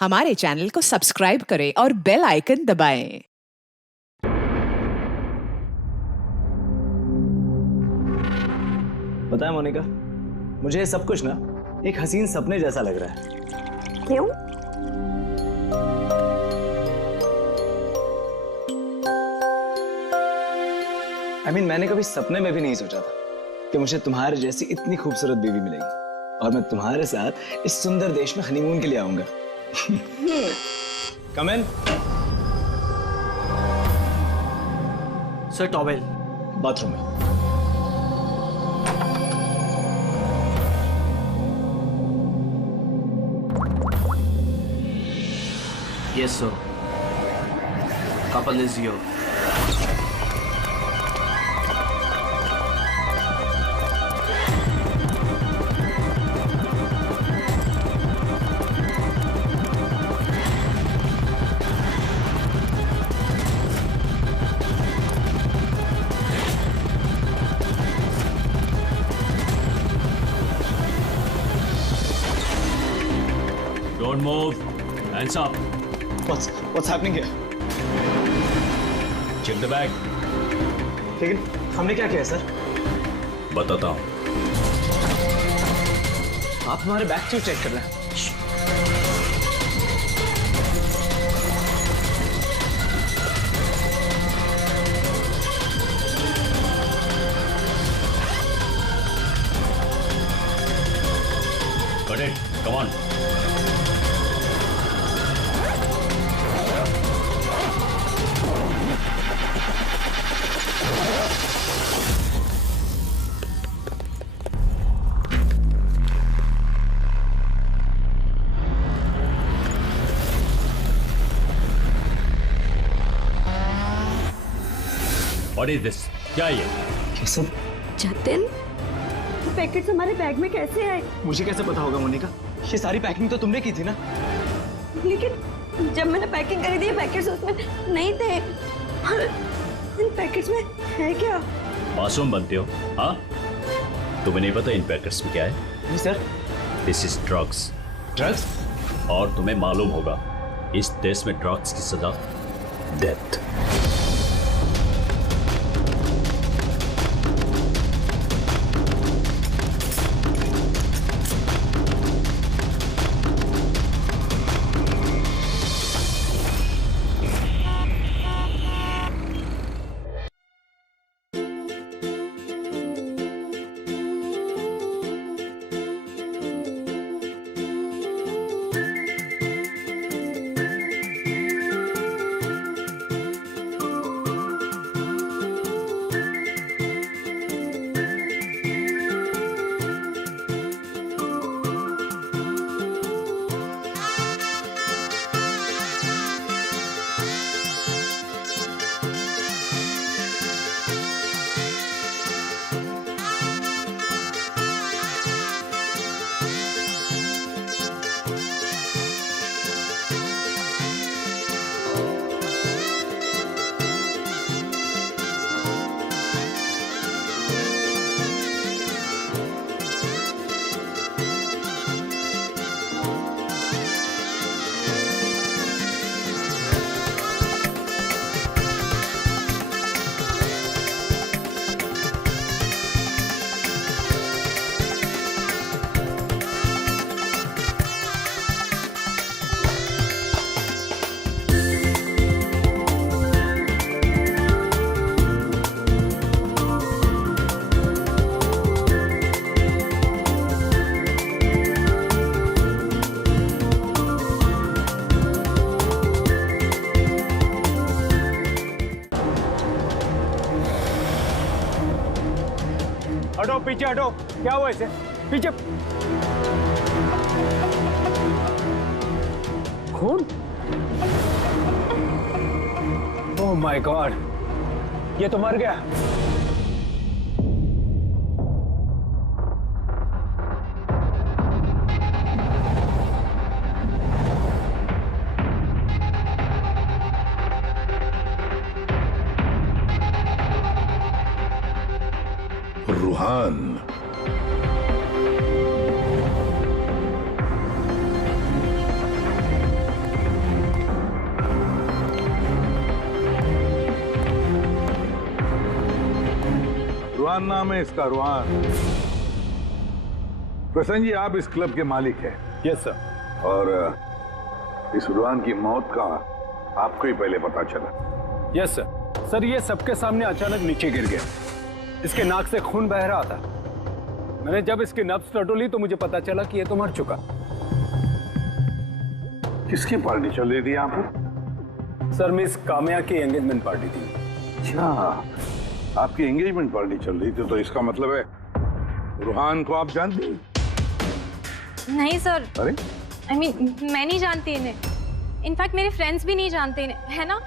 हमारे चैनल को सब्सक्राइब करें और बेल आइकन दबाएं। पता है मोनिका, मुझे ये सब कुछ ना एक हसीन सपने जैसा लग रहा है। क्यों? मैंने कभी सपने में भी नहीं सोचा था कि मुझे तुम्हारे जैसी इतनी खूबसूरत बीवी मिलेगी और मैं तुम्हारे साथ इस सुंदर देश में हनीमून के लिए आऊंगा। कम इन। सर टॉवेल बाथरूम में। Yes, sir. Couple is here. Don't move. Hands up. What's happening here? Check the bag. लेकिन हमने क्या किया सर? बताता हूँ. आप हमारे बैग क्यों चेक कर रहे हैं? Got it. Come on. What is this? क्या ये? ये सब जतिन, पैकेट्स हमारे बैग में कैसे आए? मुझे कैसे पता होगा मोनिका? ये सारी पैकिंग तो तुमने की थी ना? लेकिन जब मैंने पैकिंग करी थी ये पैकेट्स उसमें नहीं थे। और इन पैकेट्स में है क्या? मासूम बनते हो, हाँ? तुम्हें नहीं पता इन पैकेट्स में क्या है? नहीं sir. This is drugs. Drugs? और तुम्हें मालूम होगा, इस देश में ड्रग्स की सजा डेथ. हटो पीछे हटो। क्या हुआ इसे? पीछे। खून? ओह माय गॉड, ये तो मर गया। रूहान, रुहान नाम है इसका, रुहान। प्रसन्न जी, आप इस क्लब के मालिक हैं। Yes sir. और इस रुहान की मौत का आपको ही पहले पता चला? Yes sir. सर, ये सबके सामने अचानक नीचे गिर गया। इसके नाक से खून बह रहा था। मैंने जब इसकी नब्ज टटोली तो मुझे पता चला कि ये तो मर चुका। किसकी पार्टी चल रही थी यहाँ पर? सर, मिस काम्या की एंगेजमेंट पार्टी थी। अच्छा, आपकी एंगेजमेंट पार्टी चल रही थी, तो इसका मतलब है रुहान को आप जानती हैं? नहीं सर। अरे I mean, मैं नहीं जानती इन्हें। इनफैक्ट मेरे फ्रेंड्स भी नहीं जानते इन्हें, है ना?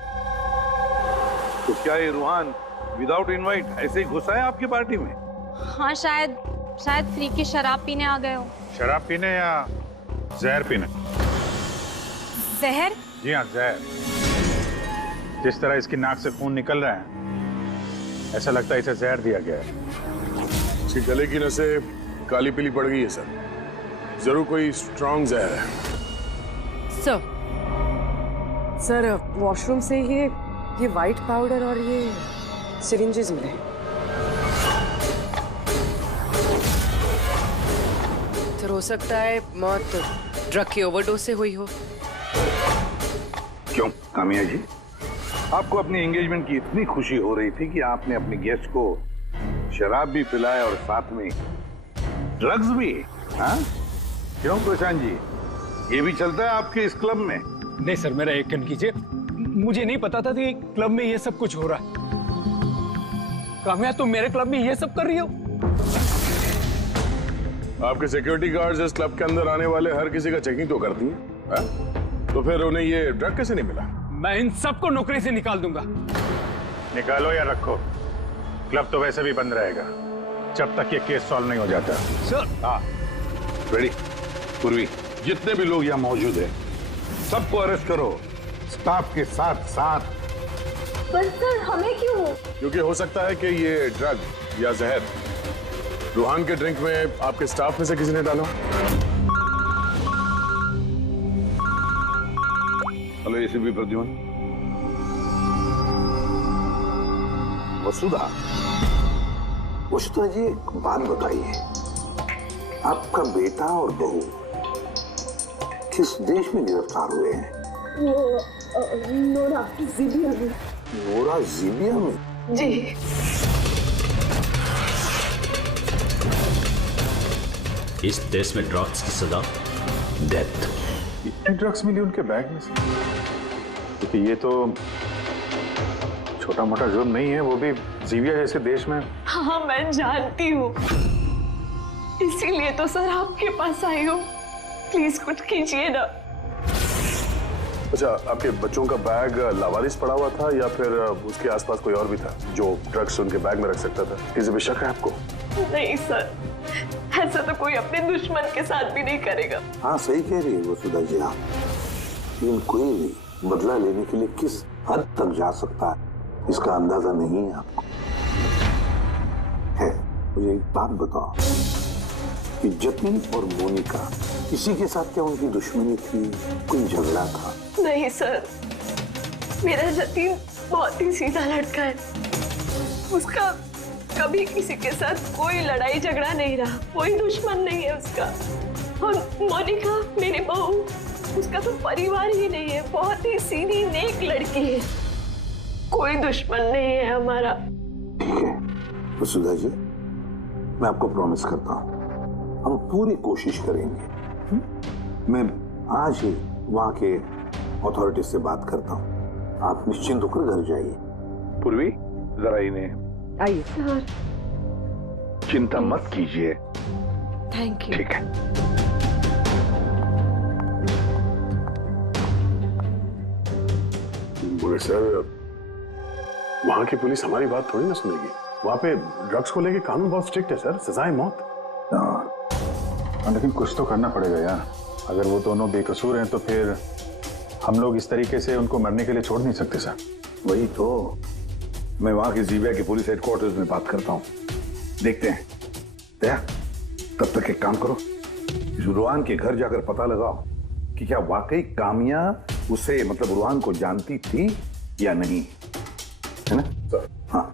तो क्या ये रुहान विदाउट इनवाइट ऐसे ही घुसा है आपकी पार्टी में? हाँ, शायद फ्री की शराब पीने आ गए हो। शराब पीने या जहर पीने? जहर? जी हाँ, जहर। जिस तरह इसकी नाक से खून निकल रहा है, ऐसा लगता है इसे जहर दिया गया है। इसके गले की नसें काली पीली पड़ गई है सर। जरूर कोई स्ट्रॉन्ग जहर है। सर, वॉशरूम से ये वाइट पाउडर और ये सिरिंजेस मिले। तो हो सकता है मौत ड्रग की ओवरडोज से हुई हो। क्यों कामिया जी, आपको अपनी एंगेजमेंट की इतनी खुशी हो रही थी कि आपने अपने गेस्ट को शराब भी पिलाया और साथ में ड्रग्स भी? हाँ? क्यों प्रशांत जी, ये भी चलता है आपके इस क्लब में? नहीं सर, मेरा यकीन कीजिए, मुझे नहीं पता था कि क्लब में ये सब कुछ हो रहा है। काम्या, तुम मेरे क्लब में ये सब कर रही हो? आपके सिक्योरिटी गार्ड्स इस क्लब के अंदर आने वाले हर किसी का चेकिंग तो करती हैं। तो फिर उन्हें ये ड्रग कैसे नहीं मिला? मैं इन सबको नौकरी से निकाल दूंगा। निकालो या रखो, क्लब तो वैसे भी बंद रहेगा जब तक ये केस सॉल्व नहीं हो जाता। सर। हाँ, रेडी। पूर्वी, जितने भी लोग यहाँ मौजूद हैं, सबको अरेस्ट करो, स्टाफ के साथ साथ। पर सर, हमें क्यों? क्योंकि हो सकता है कि ये ड्रग या जहर रुहान के ड्रिंक में आपके स्टाफ में से किसी ने डाला। Hello ACP Pradyuman. वसुधा जी, एक बात बताइए, आपका बेटा और बहू किस देश में गिरफ्तार हुए हैं? नोरा जीबिया में। नोरा जीबिया में? जी। इस देश में ड्रग्स की सजा डेथ। इतने ड्रग्स मिली उनके बैग में से? क्योंकि ये तो छोटा मोटा जुर्म नहीं है, वो भी जीबिया जैसे देश में। हाँ, मैं जानती हूँ, इसीलिए तो सर आपके पास आई हूँ। प्लीज कुछ कीजिए ना। अच्छा, आपके बच्चों का बैग लावारिस पड़ा हुआ था या फिर उसके आसपास कोई और भी था जो ड्रग्स उनके बैग में रख सकता था? किसी पे शक है आपको? नहीं सर, ऐसा तो कोई अपने दुश्मन के साथ भी नहीं करेगा। हाँ, सही कह रही है वसुधा जी आप। लेकिन कोई भी बदला लेने के लिए किस हद तक जा सकता है, इसका अंदाजा नहीं है आपको। है, मुझे एक बात बताओ कि जतिन और मोनिका, इसी के साथ क्या उनकी दुश्मनी थी? कोई झगड़ा था? नहीं सर, मेरा जतिन बहुत ही सीधा लड़का है। उसका कभी किसी के साथ कोई लड़ाई झगड़ा नहीं रहा, कोई दुश्मन नहीं है उसका। और मोनिका मेरी बहू, उसका तो परिवार ही नहीं है, बहुत ही सीधी नेक लड़की है, कोई दुश्मन नहीं है हमारा। ठीक है वसुधा जी, मैं आपको प्रॉमिस करता हूँ, हम पूरी कोशिश करेंगे। मैं आज ही वहाँ के अथॉरिटी से बात करता हूँ, आप निश्चिंत होकर घर जाइए। पूर्वी, जरा इन्हें आइए। चिंता मत कीजिए। Thank you. ठीक है। बोले सर, वहां की पुलिस हमारी बात थोड़ी ना सुनेगी। वहां पे ड्रग्स को लेके कानून बहुत स्ट्रिक्ट है सर, सजाए मौत। लेकिन कुछ तो करना पड़ेगा यार। अगर वो दोनों बेकसूर हैं तो फिर हम लोग इस तरीके से उनको मरने के लिए छोड़ नहीं सकते सर। वही तो, मैं वहां की जीबिया के पुलिस हेडक्वार्टर्स में बात करता हूँ, देखते हैं। दया, तब तक एक काम करो, इस रुहान के घर जाकर पता लगाओ कि क्या वाकई कामिया उसे, मतलब रुहान को जानती थी या नहीं, है ना? हाँ।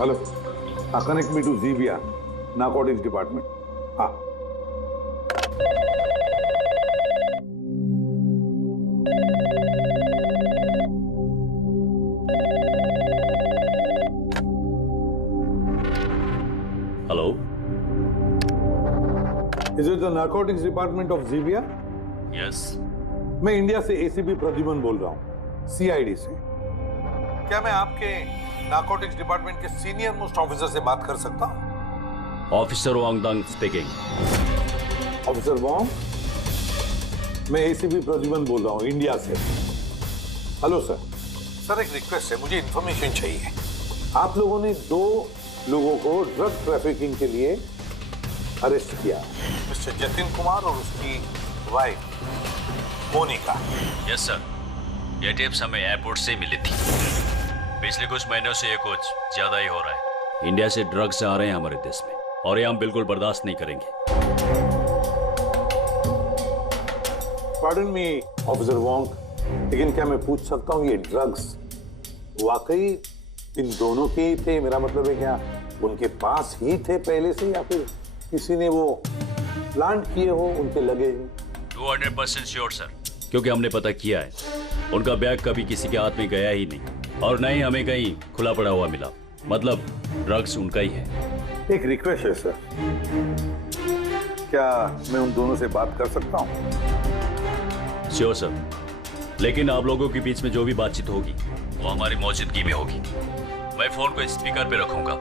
Hello, connect me to Zibia narcotics department. हाँ, hello, is it the narcotics department of Zibia? Yes. मैं इंडिया से एसीपी प्रद्युमन बोल रहा हूँ, सीआईडी से। क्या मैं आपके नारकोटिक्स डिपार्टमेंट के सीनियर मोस्ट ऑफिसर से बात कर सकता हूँ? Officer Wangdang speaking. Officer Wong, मैं एसीपी प्रद्युमन बोल रहा हूँ इंडिया से। Hello sir. सर, एक रिक्वेस्ट है, मुझे इंफॉर्मेशन चाहिए। आप लोगों ने 2 लोगों को ड्रग ट्रैफिकिंग के लिए अरेस्ट किया, मिस्टर जतिन कुमार और उसकी वाइफ मोनिका। यस सर, ये टिप्स हमें एयरपोर्ट से मिली थी। पिछले कुछ महीनों से ये कुछ ज्यादा ही हो रहा है। इंडिया से ड्रग्स आ रहे हैं हमारे देश में और ये हम बिल्कुल बर्दाश्त नहीं करेंगे। पार्डन मी ऑफिसर वॉन्ग, लेकिन क्या मैं पूछ सकता हूँ ये ड्रग्स वाकई इन दोनों के ही थे? मेरा मतलब है क्या उनके पास ही थे पहले से, या फिर किसी ने वो प्लांट किए हो उनके लगेज में? 200% श्योर सर, क्योंकि हमने पता किया है उनका बैग कभी किसी के हाथ में गया ही नहीं और न ही हमें कहीं खुला पड़ा हुआ मिला। मतलब ड्रग्स उनका ही है। एक रिक्वेस्ट है सर, क्या मैं उन दोनों से बात कर सकता हूँ? श्योर सर, लेकिन आप लोगों के बीच में जो भी बातचीत होगी वो हमारी मौजूदगी में होगी। मैं फोन को स्पीकर पे रखूंगा।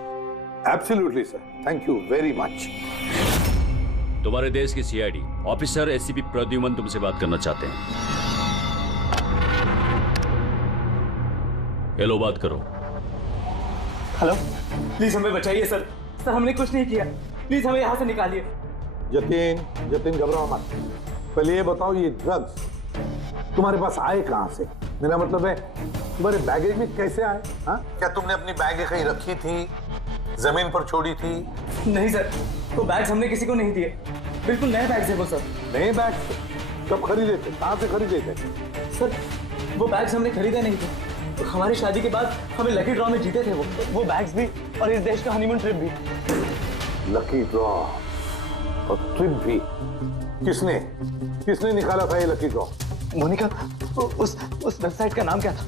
Absolutely sir, thank you very much. तुम्हारे देश की सीआईडी ऑफिसर एसीपी प्रद्युमन तुमसे बात करना चाहते हैं। हेलो, बात करो। हेलो, प्लीज हमें बचाइए सर। सर, हमने कुछ नहीं किया, प्लीज हमें यहाँ से निकालिए। जतिन घबराओ मत। पहले ये बताओ, ये ड्रग्स तुम्हारे पास आए कहाँ से? मेरा मतलब है तुम्हारे बैगेज में कैसे आए? हाँ, क्या तुमने अपनी बैग कहीं रखी थी, जमीन पर छोड़ी थी? नहीं सर, वो बैग्स हमने किसी को नहीं दिए। बिल्कुल नए बैग्स हैं वो सर। नए बैग्स? कब खरीदे थे? कहाँ से खरीदे थे? सर, वो बैग्स हमने खरीदे नहीं थे। हमारी शादी के बाद हमें लकी ड्रॉ में जीते थे वो बैग्स भी, और इस देश का हनीमून ट्रिप भी। लकी ड्रॉ और ट्रिप भी? किसने निकाला था ये लकी ड्रॉ? मोनिका, उस वेबसाइट का नाम क्या था?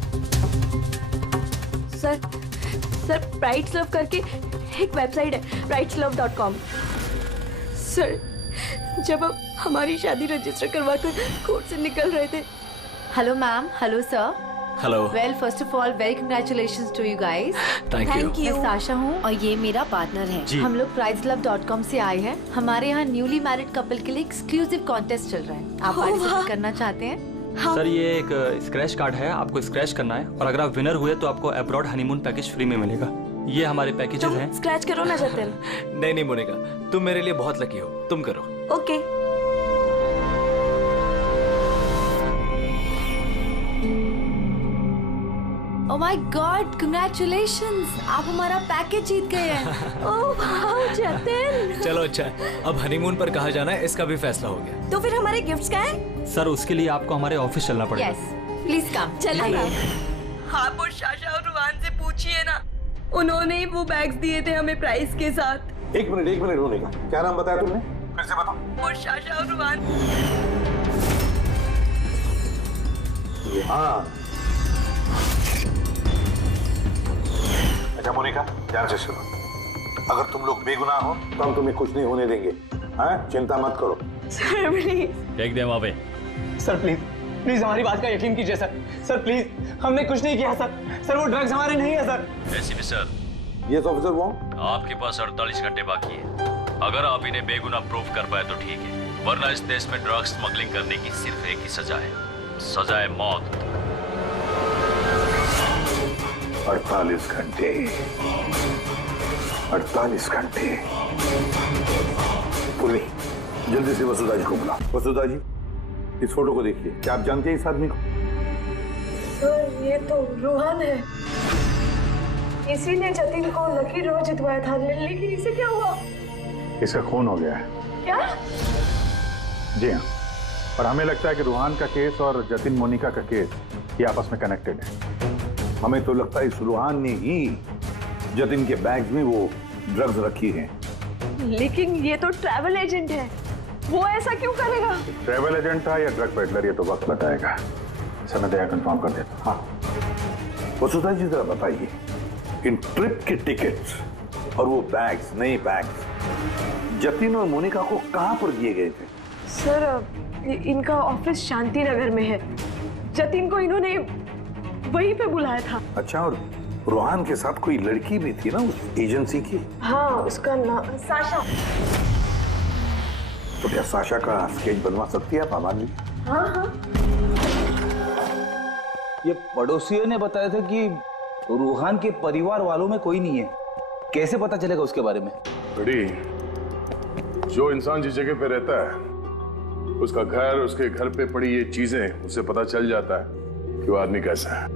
सर प्राइड्स लव करके एक वेबसाइट है, prideslove.com। सर, जब हम हमारी शादी रजिस्टर करवाकर कोर्ट से निकल रहे थे। Hello ma'am, hello sir. Hello. Well, first of all very congratulations to you guys. Thank you. मैं साशा हूँ और ये मेरा पार्टनर है। हम लोग prideslove.com से आए हैं। हमारे यहाँ न्यूली मैरिड कपल के लिए एक्सक्लूसिव कॉन्टेस्ट चल रहा है। आप पार्टिसिपेट करना चाहते हैं? हाँ। सर, ये एक स्क्रैच कार्ड है, आपको स्क्रैच करना है और अगर आप विनर हुए तो आपको अब्रॉड हनीमून पैकेज फ्री में मिलेगा। ये हमारे पैकेजेस हैं। स्क्रैच करो ना जतिन। नहीं मोनिका, तुम मेरे लिए बहुत लकी हो, तुम करो। Okay. Oh my God, congratulations, आप हमारा पैकेज जीत गए हैं। Oh wow Jatin. चलो अच्छा, अब हनीमून पर कहाँ जाना है इसका भी फैसला हो गया। तो फिर हमारे गिफ्ट्स क्या है? सर, उसके लिए आपको हमारे ऑफिस चलना पड़ेगा। Yes, please come. चलिए। आप और शाशा और रुहान से पूछिए ना, उन्होंने ही वो बैग्स दिए थे हमें प्राइस के साथ। एक मिनट होने का, क्या नाम बताया तुमने? फिर से बताओ। और शाशा और रुहान। हाँ, अच्छा मोनिका, ध्यान से सुनो। अगर तुम लोग बेगुनाह हो तो हम तुम्हें कुछ नहीं होने देंगे। हाँ, चिंता मत करो। Sir please. देख दे वहाँ पे। सर प्लीज हमारी बात का यकीन कीजिए सर। सर प्लीज, हमने कुछ नहीं किया सर। सर, वो ड्रग्स हमारे नहीं है sir. ACP sir, yes officer वो आपके पास 48 घंटे बाकी है। अगर आप इन्हें बेगुनाह प्रूव कर पाए तो ठीक है, वरना इस देश में ड्रग्स स्मगलिंग करने की सिर्फ एक ही सजा है, सजा है मौत। 48 घंटे। 48 घंटे। पुली, जल्दी से वसुधा जी को बुला। वसुधा जी, इस फोटो को देखिए। क्या आप जानते हैं इस आदमी को? सर, ये तो रुहान है। इसी ने जतिन को लकी ड्रॉ जितवाया था, लेकिन इसे क्या हुआ? इसका खून हो गया है। क्या? जी हाँ, और हमें लगता है कि रूहान का केस और जतिन मोनिका का केस ये आपस में कनेक्टेड है। हमें तो लगता है इस रूहान ने ही जतिन के बैग में वो ड्रग्स रखी हैं। लेकिन ये तो ट्रैवल एजेंट है, वो ऐसा क्यों करेगा? ट्रैवल एजेंट था या ड्रग पेडलर, ये तो वक्त बताएगा। समय दया कंफर्म कर देता। हाँ, वसुधा जी जरा बताइए, इन ट्रिप के टिकट्स और वो बैग्स, नए बैग्स जतिन और मोनिका को कहां पर दिए गए थे? सर, इनका ऑफिस शांति नगर में है। जतिन को इन्होंने वहीं पे बुलाया था। अच्छा, और रोहान के साथ कोई लड़की भी थी ना उस एजेंसी की? हाँ, उसका नाम साशा। तो क्या साशा का स्केच बनवा सकती है आप आमान जी? हाँ हाँ। ये पड़ोसियों ने बताया था कि रूहान के परिवार वालों में कोई नहीं है। कैसे पता चलेगा उसके बारे में? बड़ी, जो इंसान जिस जगह पे रहता है, उसका घर, उसके घर पे पड़ी ये चीजें, उससे पता चल जाता है कि वो आदमी कैसा है।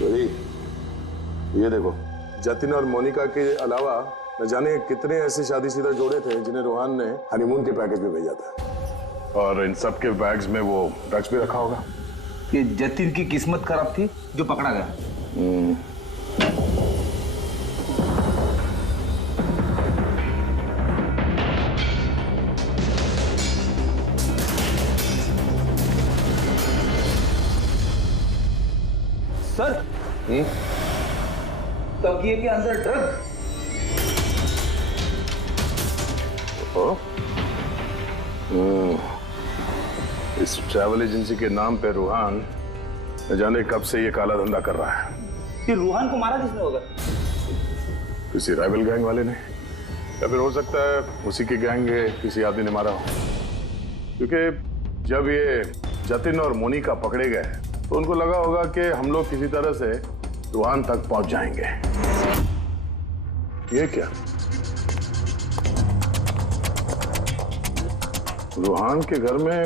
बड़ी, ये देखो, जतिन और मोनिका के अलावा न जाने कितने ऐसे शादीशुदा जोड़े थे जिन्हें रोहान ने हनीमून के पैकेज में भेजा था। और इन सब के बैग्स में वो ड्रग्स भी रखा होगा। ये जतिन की किस्मत खराब थी जो पकड़ा गया। सर, तकिए के अंदर ड्रग। इस ट्रैवल एजेंसी के नाम पे रूहान न जाने कब से ये काला धंधा कर रहा है। ये रूहान को मारा किसने होगा? किसी राइवल गैंग वाले ने, या फिर हो सकता है उसी के गैंग के किसी आदमी ने मारा हो। क्योंकि जब ये जतिन और मोनिका पकड़े गए तो उनको लगा होगा कि हम लोग किसी तरह से रूहान तक पहुंच जाएंगे। ये क्या? रूहान के घर में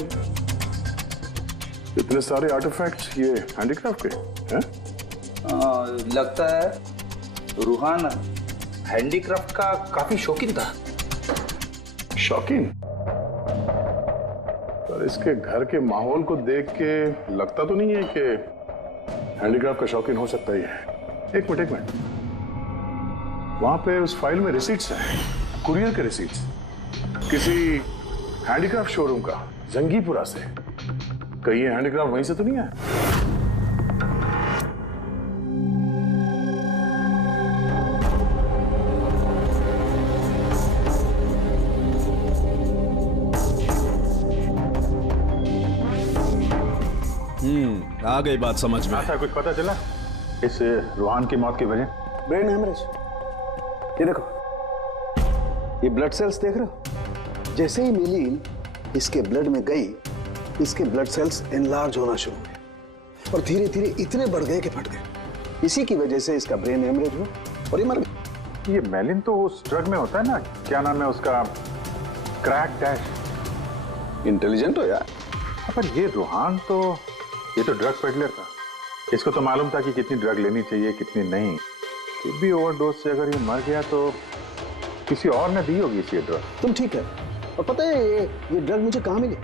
इतने सारे आर्टिफैक्ट्स, ये हैंडीक्राफ्ट के हैं? लगता है रूहान हैंडीक्राफ्ट का काफी शौकीन था। शौकीन? पर इसके घर के माहौल को देख के लगता तो नहीं है कि हैंडीक्राफ्ट का शौकीन हो सकता ही है। एक मिनट, वहां पे उस फाइल में रिसीट्स हैं, कुरियर के रिसीट्स, किसी हैंडीक्राफ्ट शोरूम का, जंगीपुरा से। कहीं ये हैंडीक्राफ्ट वहीं से तो नहीं है? आ गई बात समझ में। अच्छा, कुछ पता चला इस रूहान की मौत की वजह? Brain haemorrhage. ये देखो, ये ब्लड सेल्स देख रहे हो? जैसे ही मिलीन इसके ब्लड में गई, इसके ब्लड सेल्स एनलार्ज होना शुरू हुए और धीरे धीरे इतने बढ़ गए कि फट गए। इसी की वजह से इसका ब्रेन हेमरेज हुआ और ये मर गया। ये मेलिन तो उस ड्रग में होता है ना, क्या नाम है उसका, क्रैक डैश। इंटेलिजेंट हो यार। पर ये रूहान तो, ये तो ड्रग पेडलर था। इसको तो मालूम था कि कितनी ड्रग लेनी चाहिए, कितनी नहीं। फिर भी ओवरडोज से अगर ये मर गया तो किसी और ने दी होगी इसी ड्रग। तुम ठीक है। और पता है ये ड्रग मुझे कहाँ मिली?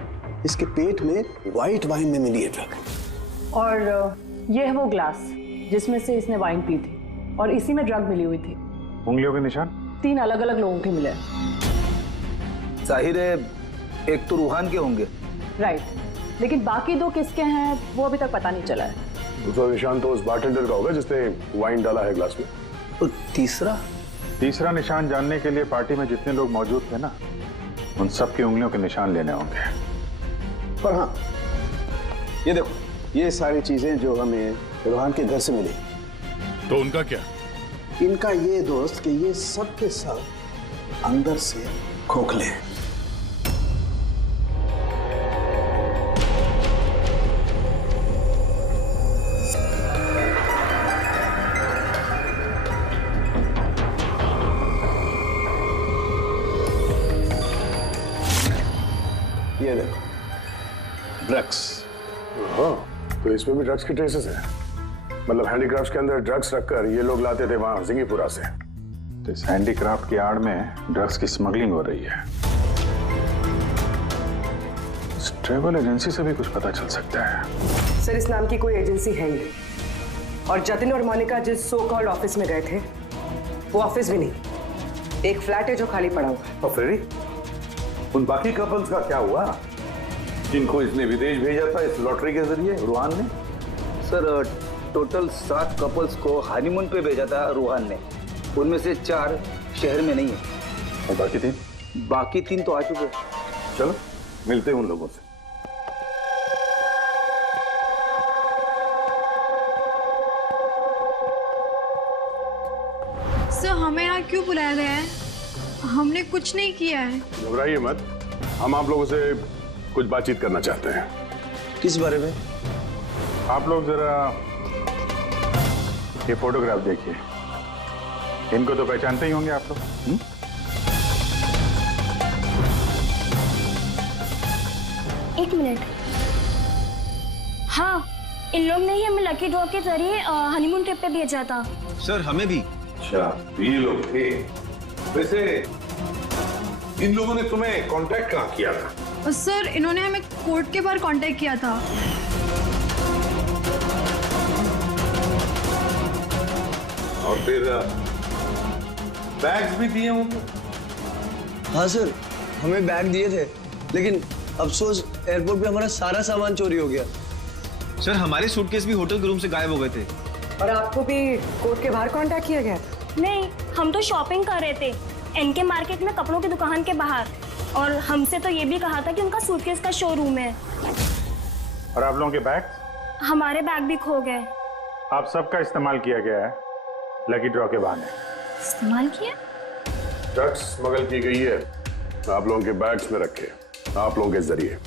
इसके पेट में व्हाइट वाइन में मिली है ड्रग। और ये है वो ग्लास जिसमें से इसने वाइन पी थी और इसी में ड्रग मिली हुई थी। उंगलियों के निशान 3 अलग अलग लोगों के मिले। जाहिर है एक तो रूहान के होंगे। राइट, लेकिन बाकी 2 किसके हैं वो अभी तक पता नहीं चला है। दूसरा निशान तो उस बारटेंडर का होगा जिसने वाइन डाला है ग्लास में। और तीसरा निशान जानने के लिए पार्टी में जितने लोग मौजूद थे ना, उन सब की उंगलियों के निशान लेने होंगे। पर हाँ, ये देखो, ये सारी चीजें जो हमें रूहान के घर से मिली, तो उनका क्या? इनका ये दोस्त कि ये सब के सब अंदर से खोखले हैं। ये देखो, ड्रग्स। हाँ, तो इसमें भी ड्रग्स के ट्रेसेस हैं। मतलब हैंडीक्राफ्ट के अंदर ड्रग्स रखकर ये लोग लाते थे वहां जिंगीपुरा से। तो इस हैंडीक्राफ्ट की आड़ में ड्रग्स की स्मगलिंग हो रही है। ट्रैवल एजेंसी से भी कुछ पता चल सकता है। सर इस नाम की कोई एजेंसी है ही नहीं, और जतिन और मोनिका जिस सो कॉल्ड ऑफिस में गए थे वो ऑफिस भी नहीं, एक फ्लैट है जो खाली पड़ा हुआ है। और फ्रेडी, उन बाकी कपल्स का क्या हुआ जिनको इसने विदेश भेजा था इस लॉटरी के जरिए रूहान ने? सर टोटल 7 कपल्स को हनीमून पे भेजा था रूहान ने, उनमें से 4 शहर में नहीं है। और बाकी 3? बाकी 3 तो आ चुके हैं। चलो मिलते हैं उन लोगों से। सर हमें यहाँ क्यों बुलाया गया है? हमने कुछ नहीं किया है। घबराइए मत, हम आप लोगों से कुछ बातचीत करना चाहते हैं। किस बारे में? आप लोग जरा ये फोटोग्राफ देखिए, इनको तो पहचानते ही होंगे आप लोग। एक मिनट, हाँ इन लोग ने ही हमें लकी ड्रॉ के जरिए हनीमून ट्रिप पे भेजा था। सर हमें भी। अच्छा, ये लोग थे। वैसे इन लोगों ने तुम्हें कांटेक्ट कहाँ किया था? सर इन्होंने हमें कोर्ट के बाहर कांटेक्ट किया था। और फिर बैग्स भी दिए उनको? हाँ सर, हमें बैग दिए थे, लेकिन अफसोस एयरपोर्ट पे हमारा सारा सामान चोरी हो गया। सर हमारे सूटकेस भी होटल के रूम से गायब हो गए थे। और आपको भी कोर्ट के बाहर कांटेक्ट किया गया था? नहीं, हम तो शॉपिंग कर रहे थे एनके मार्केट में कपड़ों की दुकान के बाहर, और हमसे तो ये भी कहा था कि उनका सूटकेस का शोरूम है। और आप लोगों के बैग? हमारे बैग भी खो गए। आप सबका इस्तेमाल किया गया है लकी ड्रॉ के बहाने। इस्तेमाल किया? ड्रग्स स्मगल की गई है, आप लोगों के बैग्स में रखे, आप लोगों के जरिए।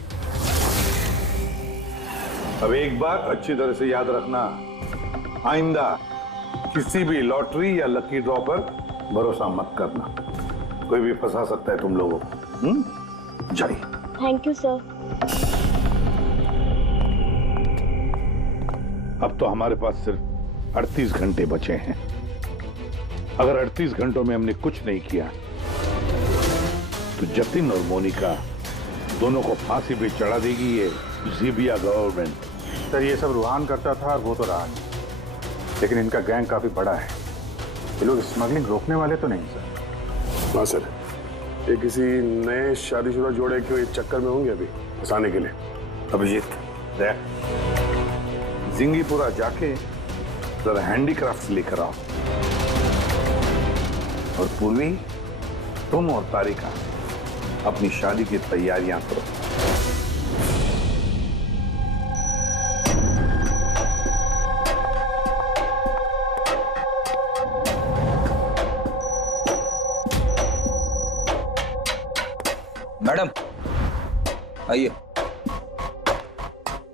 अब एक बात अच्छी तरह से याद रखना, आइंदा किसी भी लॉटरी या लकी ड्रॉ पर भरोसा मत करना, कोई भी फंसा सकता है तुम लोगों को। जाइए। Thank you sir. अब तो हमारे पास सिर्फ 38 घंटे बचे हैं। अगर 38 घंटों में हमने कुछ नहीं किया तो जतिन और मोनिका दोनों को फांसी पे चढ़ा देगी ये ज़ीबिया गवर्नमेंट। सर ये सब रूहान करता था और वो तो रहा, लेकिन इनका गैंग काफी बड़ा है। ये लोग स्मगलिंग रोकने वाले तो नहीं सर? हाँ सर, ये किसी नए शादीशुदा जोड़े के चक्कर में होंगे अभी फंसाने के लिए। अभिजीत जिंगीपुरा जाके जरा हैंडीक्राफ्ट लेकर आओ, और पूर्वी तुम और तारिका अपनी शादी की तैयारियां करो। मैडम आइए।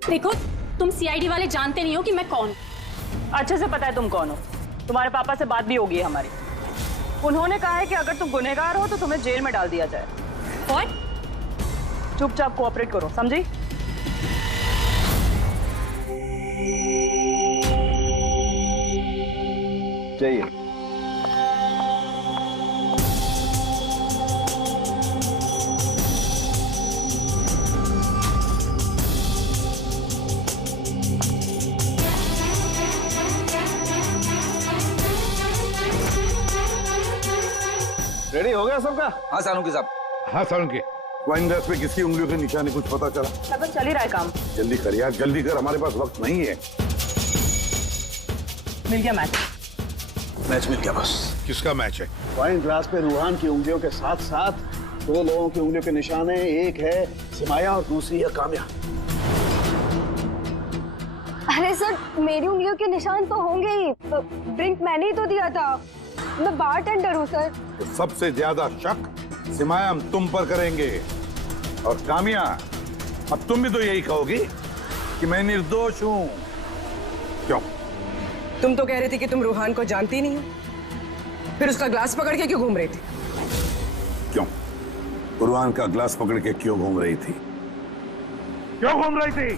देखो तुम सीआईडी वाले जानते नहीं हो कि मैं कौन हूँ। अच्छे से पता है तुम कौन हो, तुम्हारे पापा से बात भी होगी हमारी। उन्होंने कहा है कि अगर तुम गुनहगार हो तो तुम्हें जेल में डाल दिया जाए। और चुपचाप कोऑपरेट करो, समझी? चाहिए। रेडी हो गया सबका? हाँ सालूंकी साहब। हाँ सालूंकी। वाइन ग्लास पे किसकी उंगलियों के निशान कुछ पता चला? सब चल ही रहा है काम। जल्दी कर यार, जल्दी कर, हमारे पास वक्त नहीं है। मिल गया मैच। मैच मिल गया बस। किसका मैच है? वाइन ग्लास पे रूहान की उंगलियों के साथ साथ 2 लोगों की उंगलियों के निशान हैं। एक है सिमाया और दूसरी है काम्या। अरे सर, मेरी उंगलियों के निशान तो होंगे ही, ड्रिंक मैंने ही तो दिया था, मैं बारटेंडर हूँ सर। तो सबसे ज्यादा शक सिमाया हम तुम पर करेंगे, और कामिया अब तुम भी तो यही कहोगी कि मैं निर्दोष हूँ। क्यों? तुम तो कह रही थी कि तुम रूहान को जानती नहीं हो, फिर उसका ग्लास पकड़ के क्यों घूम रही थी? क्यों? रूहान का ग्लास पकड़ के क्यों घूम रही थी? क्यों घूम रही थी?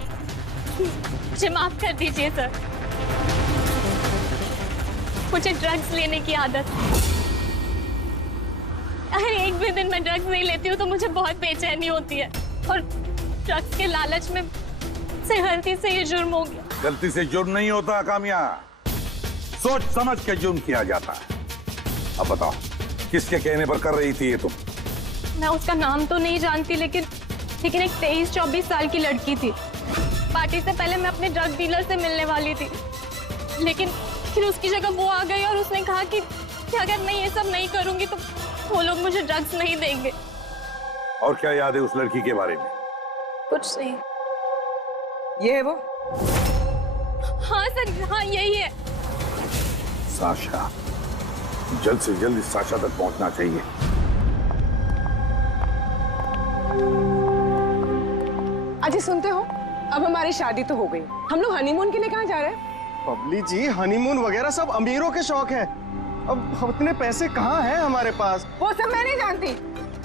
मुझे माफ कर दीजिए सर, मुझे ड्रग्स लेने की आदत। अगर एक भी दिन मैं ड्रग्स नहीं लेती हूँ तो मुझे बहुत बेचैनी होती है, और ड्रग्स के लालच में से गलती से ये जुर्म हो गया। गलती से जुर्म नहीं होता कामिया, सोच समझ के जुर्म किया जाता है। अब बताओ किसके कहने पर कर रही थी ये तुम? मैं उसका नाम तो नहीं जानती, लेकिन एक 23-24 साल की लड़की थी। पार्टी से पहले मैं अपने ड्रग डीलर से मिलने वाली थी, लेकिन फिर उसकी जगह वो आ गई और उसने कहा कि अगर मैं ये सब नहीं करूंगी तो वो लोग मुझे ड्रग्स नहीं देंगे। और क्या याद है उस लड़की के बारे में? कुछ नहीं। ये है वो? हाँ सर, हाँ यही है। साशा, जल्द से जल्द इस साशा तक पहुंचना चाहिए। अजय सुनते हो, अब हमारी शादी तो हो गई, हम लोग हनीमून के लिए कहाँ जा रहे हैं? बबली जी, हनीमून वगैरह सब अमीरों के शौक है। अब इतने पैसे कहाँ हैं हमारे पास? वो सब मैं नहीं जानती,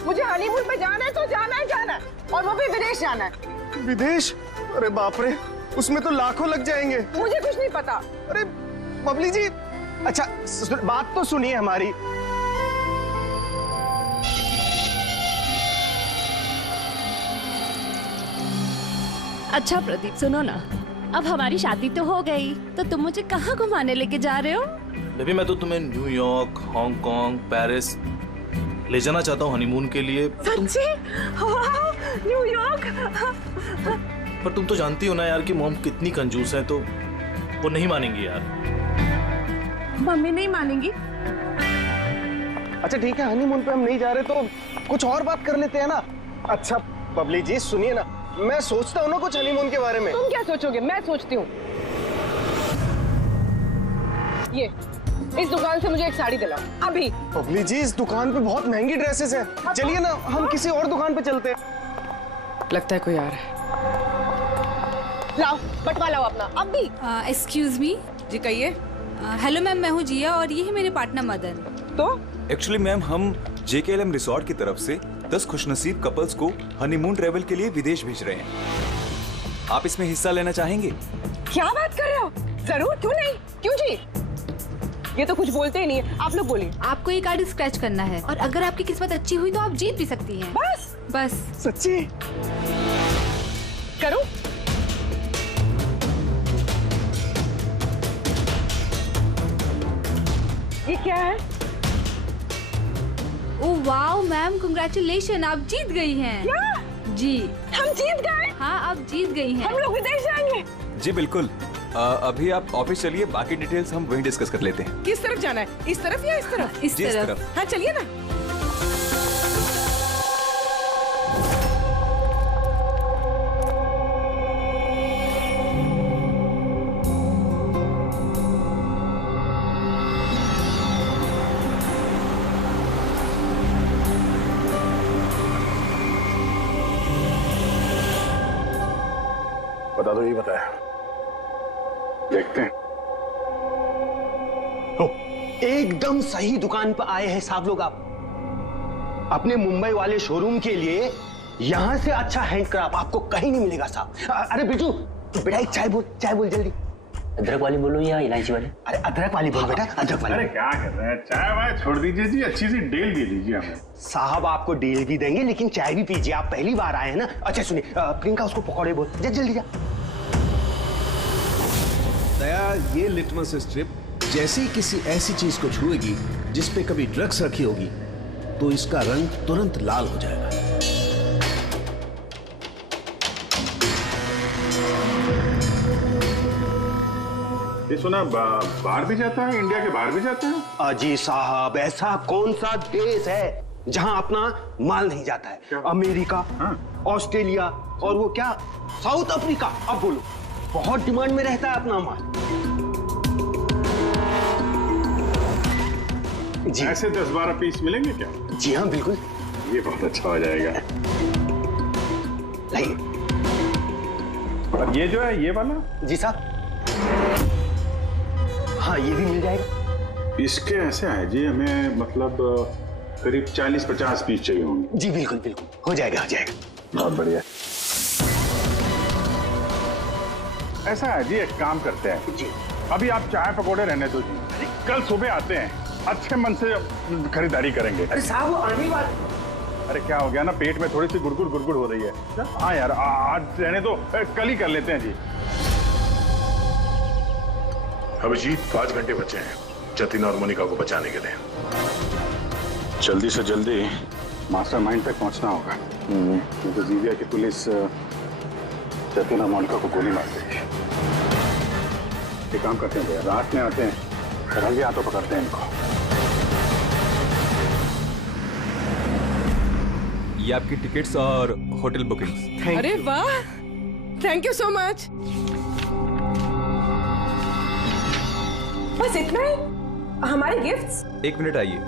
मुझे हनीमून पे जाना है तो जाना ही जाना है, और वो भी विदेश जाना है। विदेश? अरे बाप रे, उसमें तो लाखों लग जाएंगे। मुझे कुछ नहीं पता। अरे बबली जी, अच्छा बात तो सुनिए हमारी। अच्छा प्रदीप, सुनो ना, अब हमारी शादी तो हो गई, तो तुम मुझे कहाँ घुमाने लेके जा रहे हो? बेबी, मैं तो तुम्हें न्यूयॉर्क, हांगकांग, पेरिस ले जाना चाहता हूँ हनीमून के लिए। सच्ची? वाह, न्यूयॉर्क! पर तुम तो जानती हो ना यार कि मॉम कितनी कंजूस है, तो वो नहीं मानेंगी यार। मम्मी नहीं मानेंगी? अच्छा ठीक है, हनीमून पे हम नहीं जा रहे तो कुछ और बात कर लेते हैं ना। अच्छा बबली जी सुनिए ना, मैं सोचता हूँ ना कुछ हनीमून के बारे में। तुम क्या सोचोगे? मैं सोचती हूँ। ये इस दुकान से मुझे एक साड़ी दिलाओ अभी। बबली जी, इस दुकान पे बहुत महंगी ड्रेसेस हैं। चलिए ना, हम किसी और दुकान पे चलते हैं। लगता है कोई आ रहा है। लाओ, बटवा लाओ अपना अभी। Excuse me. जी कहिए। हेलो मैम, मैं हूँ जिया और ये है मेरे पार्टनर मदन। तो एक्चुअली मैम, हम JKLM रिसोर्ट की तरफ से 10 खुशनसीब कपल्स को हनीमून ट्रेवल के लिए विदेश भेज रहे हैं। आप इसमें हिस्सा लेना चाहेंगे? क्या बात कर रहे हो? जरूर, क्यों नहीं, क्यों जी? ये तो कुछ बोलते ही नहीं है, आप लोग बोलिए। आपको ये कार्ड स्क्रैच करना है और अगर आपकी किस्मत अच्छी हुई तो आप जीत भी सकती हैं। बस। सच्ची? करो। ये क्या है? ओह वाओ मैम, कांग्रेचुलेशन, आप जीत गई हैं। क्या? जी। हम जीत गए? हाँ, आप जीत गई हैं। हम लोग विदेश जाएंगे? जी बिल्कुल। अभी आप ऑफिस चलिए, बाकी डिटेल्स हम वहीं डिस्कस कर लेते हैं। किस तरफ जाना है? इस तरफ या इस तरफ? इस तरफ। हाँ चलिए ना। बता दो, ये बताया, देखते हैं। एकदम सही दुकान पर आए हैं साहब लोग। आप अपने मुंबई वाले शोरूम के लिए यहाँ से अच्छा हैंडक्राफ्ट आपको कहीं नहीं मिलेगा साहब। अरे बिजू, बेटा एक चाय बोल जल्दी। अदरक वाली बोलो या इलायची वाली? अरे अदरक वाली बोल बेटा, अदरक वाली। अरे क्या कर रहे हैं, चाय वाय छोड़ दीजिए जी, अच्छी सी डील दे दीजिए हमें। साहब आपको डील भी देंगे, लेकिन चाय भी पीजिए, आप पहली बार आए हैं ना। अच्छा सुनिए, प्रियंका उसको पकौड़े बोल, जल्दी जा। दया, ये लिटमस स्ट्रिप जैसे ही किसी ऐसी चीज को छुएगी जिस पे कभी ड्रग्स रखी होगी तो इसका रंग तुरंत लाल हो जाएगा। ये सुना बाहर भी जाता है, इंडिया के बाहर भी जाता है? अजी साहब, ऐसा कौन सा देश है जहां अपना माल नहीं जाता है? अमेरिका, ऑस्ट्रेलिया और वो क्या, साउथ अफ्रीका। अब बोलो, बहुत डिमांड में रहता है अपना माल। जी। ऐसे 10-12 पीस मिलेंगे क्या? जी हाँ बिल्कुल। ये बहुत अच्छा हो जाएगा। लाइए। और ये जो है, ये वाला? जी साहब। हाँ, ये भी मिल जाएगा। इसके ऐसे है जी, हमें मतलब करीब 40-50 पीस चाहिए होंगे। जी बिल्कुल बिल्कुल, हो जाएगा। बहुत बढ़िया। ऐसा है जी, एक काम करते हैं जी, अभी आप चाय पकौड़े रहने दो जी, कल सुबह आते हैं, अच्छे मन से खरीदारी करेंगे। अरे साहब, वो आने वाले। अरे क्या हो गया ना, पेट में थोड़ी सी गुड़गुड़ हो रही है। हाँ यार, आज रहने दो, कल ही कर लेते हैं जी। अभिजीत 5 घंटे बचे हैं जतिन और मोनिका को बचाने के लिए। जल्दी से जल्दी मास्टरमाइंड तक पहुंचना होगा, क्योंकि जीविया की पुलिस जतिन और मोनिका को गोली मार देगी। एक काम करते हैं भैया, रात में आते हैं, रंगे हाथों पकड़ते हैं इनको। ये आपकी टिकट्स और होटल बुकिंग्स। अरे वाह, थैंक यू सो मच। बस इतना ही? हमारे गिफ्ट्स? 1 मिनट आइए।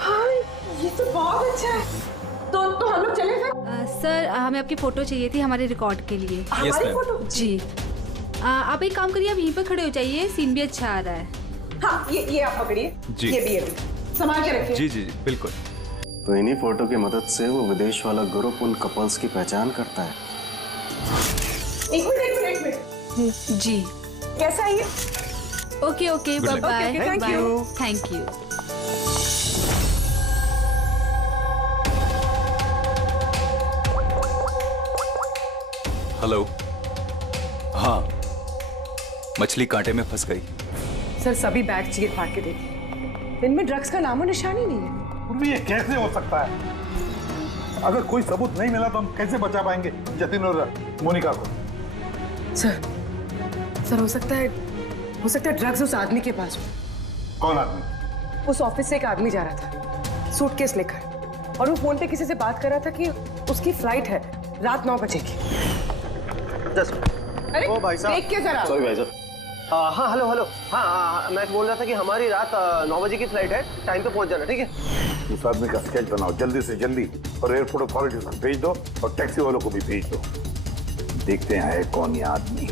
हाँ, ये तो बहुत अच्छा है। तो हम लोग चले फिर? सर हमें आपकी फोटो चाहिए थी हमारे रिकॉर्ड के लिए। हमारी फोटो? जी। आप एक काम करिए, आप यहीं पर खड़े हो जाइए, सीन भी अच्छा आ रहा है। हाँ, ये आप पकड़िए। जी। ये भी संभाल के रखिए। जी जी बिल्कुल। तो इन्हीं फोटो की मदद से वो विदेश वाला ग्रुप उन कपल्स की पहचान करता है। एक मिनट। जी। कैसा है ये? Okay bye bye. Thank you. Thank you. Hello. हाँ, मछली कांटे में फंस गई। सर सभी बैग चीर फाड़ के देखिए, इनमें ड्रग्स का नामो निशान ही नहीं है। ये कैसे हो सकता है? अगर कोई सबूत नहीं मिला तो हम कैसे बचा पाएंगे जतिन और मोनिका को? सर हो सकता है ड्रग्स उस आदमी के पास हो। कौन आदमी? उस ऑफिस से एक आदमी जा रहा था सूटकेस लेकर, और वो फोन पे किसी से बात कर रहा था कि उसकी फ्लाइट है रात 9 बजे की। 10 अरे ओ भाई साहब, देख के जरा। सॉरी भाई साहब। हाँ हेलो। हाँ, मैं बोल रहा था कि हमारी रात 9 बजे की फ्लाइट है, टाइम पे पहुंच जाना, ठीक है? उस आदमी का स्केच बनाओ जल्दी से जल्दी, और एयरपोर्ट अथॉरिटीज को भेज दो, और टैक्सी वालों को भी भेज दो। देखते हैं है कौन ये आदमी।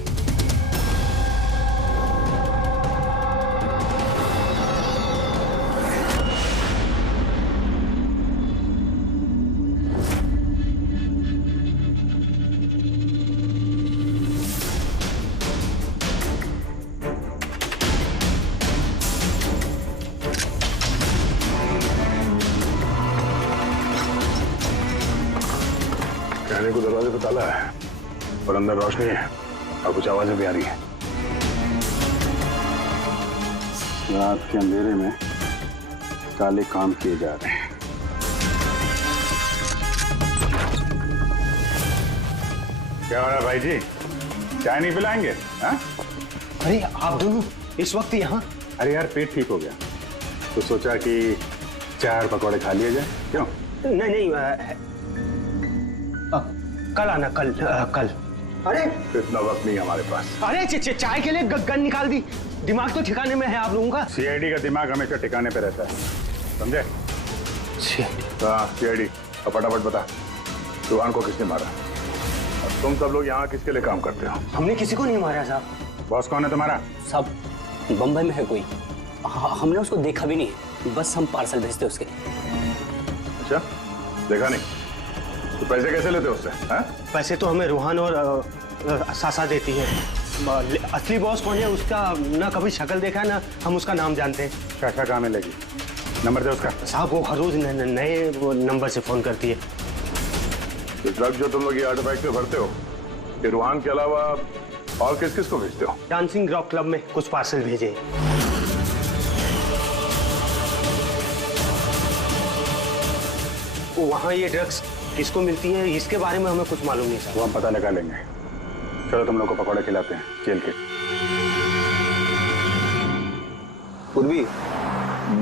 कहने को दरवाजे पे ताला है और अंदर रोशनी है और कुछ आवाजें भी आ रही है। रात के अंधेरे में काले काम किए जा रहे हैं। क्या हो रहा है भाई जी, चाय नहीं पिलाएंगे? हाँ? अरे आप दोनों इस वक्त यहाँ? अरे यार पेट ठीक हो गया तो सोचा कि चाय और पकौड़े खा लिए जाए। क्यों? नहीं, कल आना, कल। अरे इतना वक्त नहीं हमारे पास। अरे चाय के लिए गन निकाल दी, दिमाग तो ठिकाने में है आप लोगों का। सीआईडी का दिमाग हमेशा ठिकाने पे रहता है, समझे? सीआईडी। अब फटाफट बता, दुकान को किसने मारा? और तुम सब लोग यहाँ किसके लिए काम करते हो? हमने किसी को नहीं मारा साहब। बॉस कौन है तुम्हारा? साहब बम्बई में है कोई, हमने उसको देखा भी नहीं, बस हम पार्सल भेजते उसके। अच्छा, देखा नहीं तो पैसे कैसे लेते हो उससे? पैसे तो हमें रूहान और सासा देती है। असली बॉस कौन है उसका ना कभी शक्ल देखा है ना हम उसका नाम जानते हैं। शाखा कहाँ मिलेगी? नंबर दे उसका। साहब वो हर रोज नए वो नंबर से फोन करती है। तो ड्रग जो तुम लोग ये आर्टिफैक्ट में भरते हो, ये रूहान के अलावा और किस किस को भेजते हो? डांसिंग रॉक क्लब में कुछ पार्सल भेजे। वहाँ ये ड्रग्स किसको मिलती है इसके बारे में हमें कुछ मालूम नहीं सर। वो हम पता लगा लेंगे। चलो तुम लोग को पकौड़े खिलाते हैं जेल के। पूर्वी,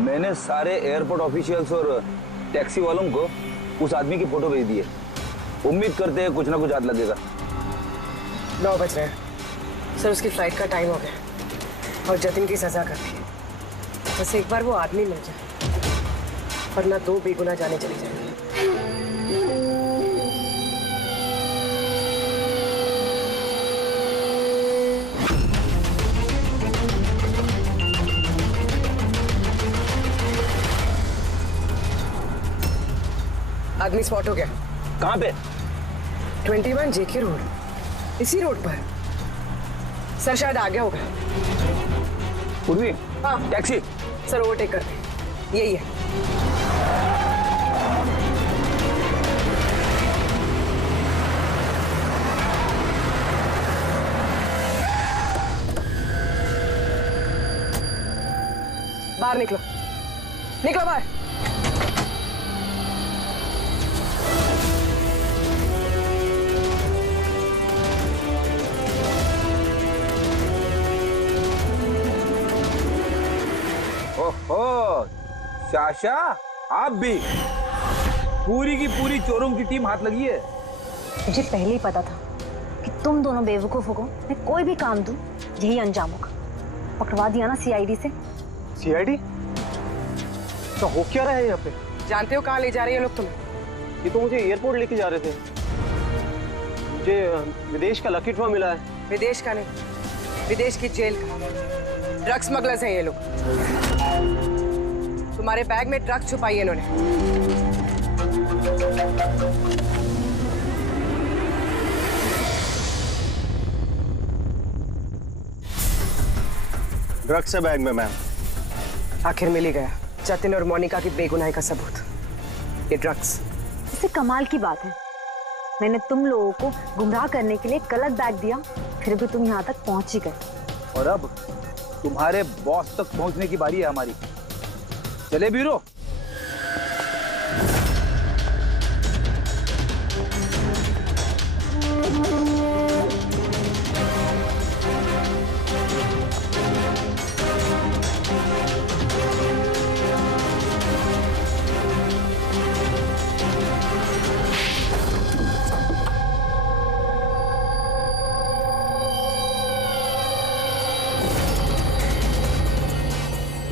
मैंने सारे एयरपोर्ट ऑफिशियल्स और टैक्सी वालों को उस आदमी की फोटो भेज दी है। उम्मीद करते हैं कुछ ना कुछ हाथ लगेगा। 9 बज रहे हैं सर, उसकी फ्लाइट का टाइम हो गया और जतिन की सजा कर दी। बस एक बार वो आदमी मिल जाए वरना 2 बेगुनाह जाने चली जाएंगी। आदमी स्पॉट हो गया। कहाँ पे? 21 जेके रोड, इसी रोड पर। सर शायद आ गया होगा। पूर्वी, हाँ टैक्सी। सर ओवरटेक करते, यही है। बाहर निकलो, निकलो बाहर। ओहो, शाशा, आप भी? पूरी की पूरी चोरों की टीम हाथ लगी है। मुझे पहले ही पता था कि तुम दोनों बेवकूफों को मैं कोई भी काम दूं यही अंजाम होगा। पकड़वा दिया ना सीआईडी से। सीआईडी? तो हो क्या रहा है यहाँ पे? जानते हो कहाँ ले जा रहे हैं लोग तुम्हें? ये तो मुझे एयरपोर्ट लेके जा रहे थे। मुझे विदेश का लकी ड्रॉ मिला है। विदेश का नहीं, विदेश की जेल का। ड्रग्स स्मगलर्स हैं ये लोग। तुम्हारे बैग में ड्रग्स छुपाई है इन्होंने। ड्रग्स है बैग में मैम। आखिर मिल ही गया जतिन और मोनिका की बेगुनाही का सबूत। ये ड्रग्स। इससे कमाल की बात है, मैंने तुम लोगों को गुमराह करने के लिए गलत बैग दिया, फिर भी तुम यहाँ तक पहुंच ही गए। और अब तुम्हारे बॉस तक पहुंचने की बारी है हमारी। चले ब्यूरो।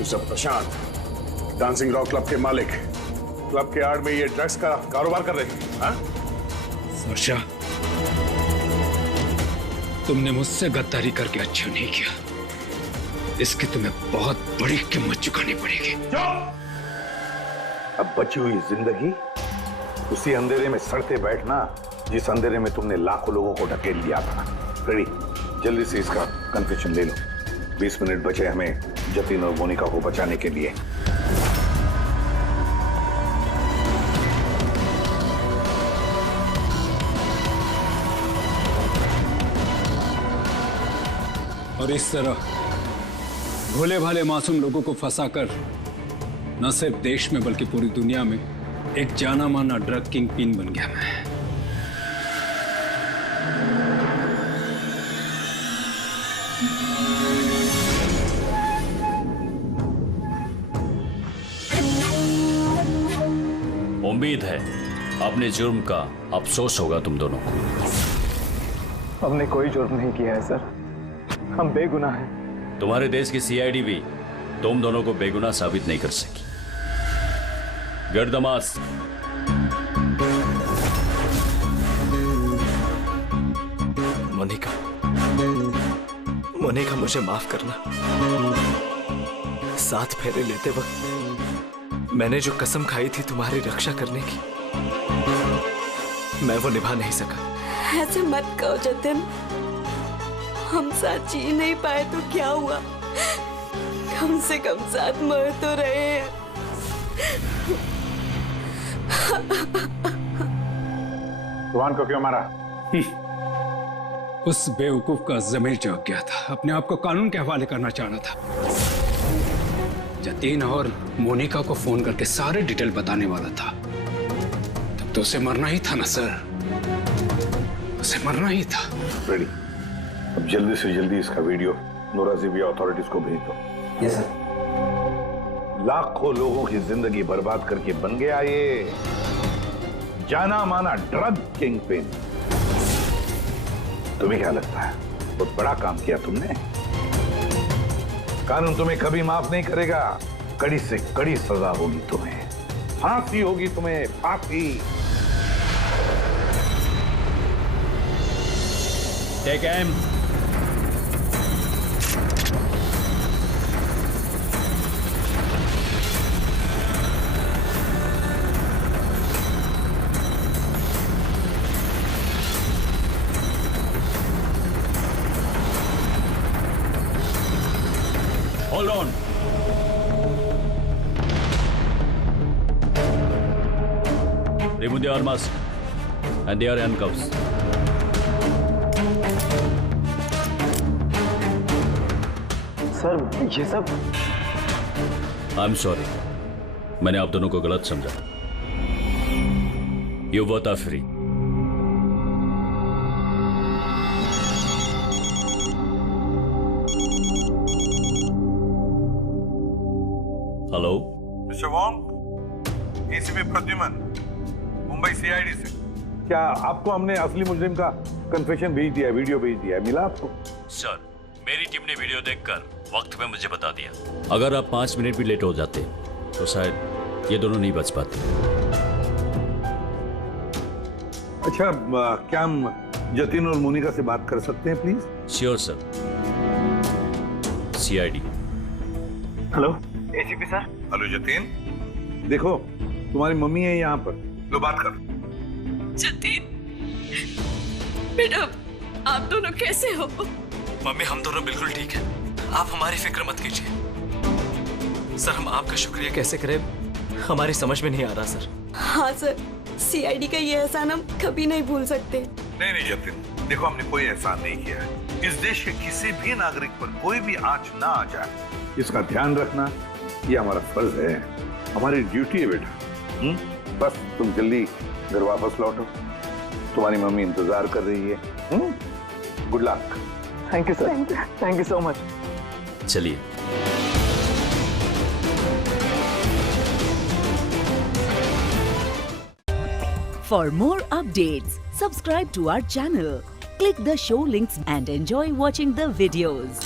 सब प्रशांत, डांसिंग रॉक क्लब के मालिक, क्लब के आड़ में ये ड्रग्स का कारोबार कर रहे हैं, हाँ? वर्षा, तुमने मुझसे गद्दारी करके अच्छा नहीं किया। इसकी तुम्हें बहुत बड़ी कीमत चुकानी पड़ेगी। अब बची हुई जिंदगी उसी अंधेरे में सड़ते बैठना जिस अंधेरे में तुमने लाखों लोगों को ढकेल लिया था। रेडी, जल्दी से इसका कन्फेशन ले लो। 20 मिनट बचे हमें जतिन और मोनिका को बचाने के लिए। और इस तरह भोले भाले मासूम लोगों को फंसाकर न सिर्फ देश में बल्कि पूरी दुनिया में एक जाना माना ड्रग किंग पिन बन गया मैं। उम्मीद है अपने जुर्म का अफसोस होगा तुम दोनों को। हमने कोई जुर्म नहीं किया है सर, हम बेगुनाह हैं। तुम्हारे देश की सीआईडी भी तुम दोनों को बेगुनाह साबित नहीं कर सकी। गर्दमास, मोनिका, मोनिका मुझे माफ करना। 7 फेरे लेते वक्त मैंने जो कसम खाई थी तुम्हारी रक्षा करने की, मैं वो निभा नहीं सका। ऐसे मत कहो जतिन, हम साथ जी नहीं पाए तो क्या हुआ, कम से कम साथ मर तो रहे हैं। रुहान को क्यों मारा? उस बेवकूफ का ज़मीर जाग गया था, अपने आप को कानून के हवाले करना चाहता था। जतीन और मोनिका को फोन करके सारे डिटेल बताने वाला था। तब तो उसे मरना ही था ना सर, उसे मरना ही था। रेडी, अब जल्दी से जल्दी इसका वीडियो नोराजीबिया अथॉरिटीज को भेज दो। Yes sir. लाखों लोगों की जिंदगी बर्बाद करके बन गया ये जाना माना ड्रग किंग पिन। तुम्हें क्या लगता है बहुत बड़ा काम किया तुमने? कानून तुम्हें कभी माफ नहीं करेगा। कड़ी से कड़ी सजा होगी तुम्हें, फांसी होगी तुम्हें, फांसी। Take em. Hold on. Remove the arms and their handcuffs. Sir ये सब आई एम सॉरी, मैंने आप दोनों को गलत समझा। You both are free. Hello mister Wong, ACP Pradyuman, Mumbai CID से। क्या आपको हमने असली मुजरिम का कन्फेशन भेज दिया, वीडियो भेज दिया, मिला आपको? सर, मेरी टीम ने वीडियो देखकर वक्त पे मुझे बता दिया। अगर आप 5 मिनट भी लेट हो जाते तो शायद ये दोनों नहीं बच पाते। अच्छा, क्या हम जतिन और मोनिका से बात कर सकते हैं please? Sure sir. CID. Hello ACP sir. Hello Jatin, देखो तुम्हारी मम्मी है यहाँ पर, लो बात कर। जतिन बेटा, आप दोनों कैसे हो? मम्मी, हम दोनों बिल्कुल ठीक हैं। आप हमारी फिक्र मत कीजिए। सर, हम आपका शुक्रिया कैसे करें हमारी समझ में नहीं आ रहा सर। हाँ सर, सीआईडी का ये एहसान हम कभी नहीं भूल सकते। नहीं नहीं जतिन, देखो हमने कोई एहसान नहीं किया है। इस देश के किसी भी नागरिक पर कोई भी आंच ना आ जाए, इसका ध्यान रखना ये हमारा फर्ज है, हमारी ड्यूटी है बेटा। बस तुम जल्दी घर वापस लौटो, तुम्हारी मम्मी इंतजार कर रही है। Good luck. Thank you sir, thank you so much. चलिए। For more updates, subscribe to our channel, click the show links and enjoy watching the videos.